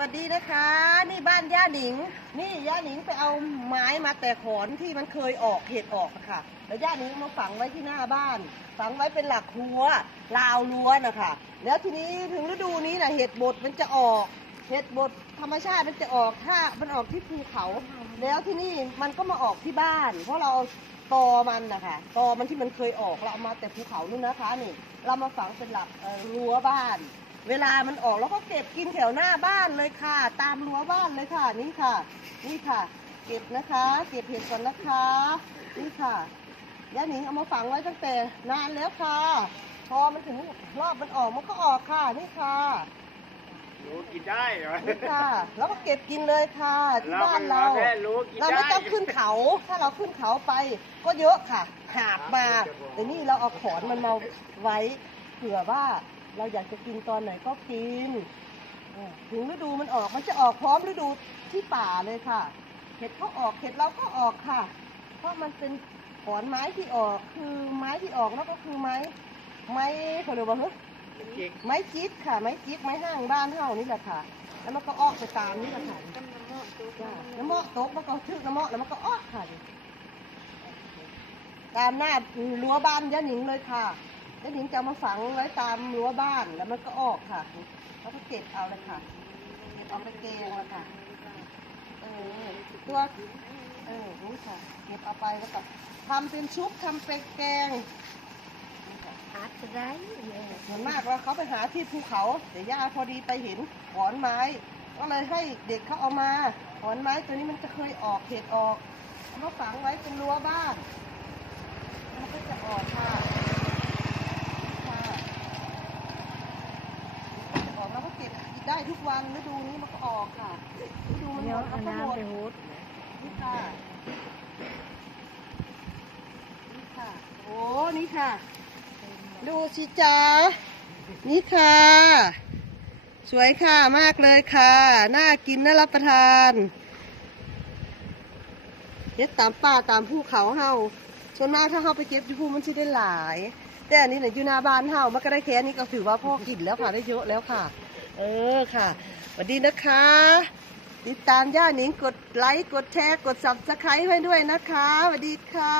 วัสดีนะคะ นี่บ้านย่าหนิง นี่ย่าหนิงไปเอาไม้มาแต่ขอนที่มันเคยออกเห็ดออกอะค่ะ แล้วย่าหนิงมาฝังไว้ที่หน้าบ้าน ฝังไว้เป็นหลักรั้วราวรั้วนะคะ แล้วทีนี้ถึงฤดูนี้นะเห็ดบดมันจะออก เห็ดบดธรรมชาติมันจะออกถ้ามันออกที่ภูเขา แล้วที่นี่มันก็มาออกที่บ้าน เพราะเราเอาตอมันนะคะตอมันที่มันเคยออกเราเอามาแต่ภูเขานู่นนะคะนี่ เรามาฝังเป็นหลักรั้วบ้าน เวลามันออกเราก็เก็บกินแถวหน้าบ้านเลยค่ะ ตามรั้วบ้านเลยค่ะ นี่ค่ะ นี่ค่ะ เก็บนะคะ เก็บเห็ดก่อนนะคะ นี่ค่ะย่าหนิงเอามาฝังไว้ตั้งแต่นานแล้วค่ะ พอมันถึงรอบมันออกมันก็ออกค่ะ นี่ค่ะรู้กินได้เหรอนี่ค่ะ แล้วก็เก็บกินเลยค่ะที่บ้านเราแค่รู้กินเราได้ไม่ต้องขึ้นเขา ถ้าเราขึ้นเขาไป ก็เยอะค่ะ หาบมาแต่นี่เราเอาขอนมันมาไว้เผื่อว่า เราอยากจะกินตอนไหนก็กินเออถึงฤดูมันออกมันจะออกพร้อมฤดูที่ป่าเลยค่ะ เห็ดเขาออกเห็ดเราก็ออกค่ะ เพราะมันเป็นขอนไม้ที่ออกคือไม้ที่ออกแล้วก็คือไม้ ไม้เขาเรียกว่าเฮ้ยจิกไม้จิ๊บค่ะ ไม้จิ๊บไม้ห้างบ้านเฮานี่แหละค่ะ แล้วมันก็ออกไปตามนี่แหละค่ะจ้ะน้ำเมาะตกมันก็ทึกน้ำเมาะแล้วมันก็ออกค่ะตามหน้ารั้วบ้านย่าหนิงเลยค่ะ ย่าหนิงจะเอามาฝังไว้ตามรั้วบ้านแล้วมันก็ออกค่ะแล้วก็เก็บเอาเลยค่ะเก็บเอาไปแกงเลยค่ะเออตัวเออนี่ค่ะเก็บเอาไปแล้วก็ทำเป็นชุบทำเป็นแกงนี่ค่ะอาจจะได้ส่วนมากเราเขาไปหาที่ภูเขาแต่ย่าพอดีไปเห็นขอนไม้ ก็เลยให้เด็กเขาเอามาขอนไม้ตัวนี้มันจะเคยออกเห็ดออกเอามาฝังไว้เป็นรั้วบ้านมันก็จะออกค่ะค่ะจะออกแล้วก็เก็บได้ ทุกวันฤดูนี้มันก็ออกค่ะฤดูมันหเดี๋มยวดเอามันก็หมน้ำดไปหูดนี่ค่ะนี่ค่ะโอ้นี่ค่ะ ดูสิจ๊ะนี่ค่ะ สวยค่ะมากเลยค่ะน่ากินน่ารับประทานเก็บตามป่าตามภูเขาเฮาส่วนมากถ้าเฮาไปเก็บที่ภูมันสิได้หลาย แต่อันนี้เนี่ยอยู่หน้าบ้านเฮามันก็ได้แค่นี้ก็ถือว่าพ่อกินแล้วค่ะได้เยอะแล้วค่ะ เออค่ะสวัสดีนะคะ ติดตามย่าหนิงกดไลค์ กดแชร์ กด subscribe ให้ด้วยนะคะสวัสดีค่ะ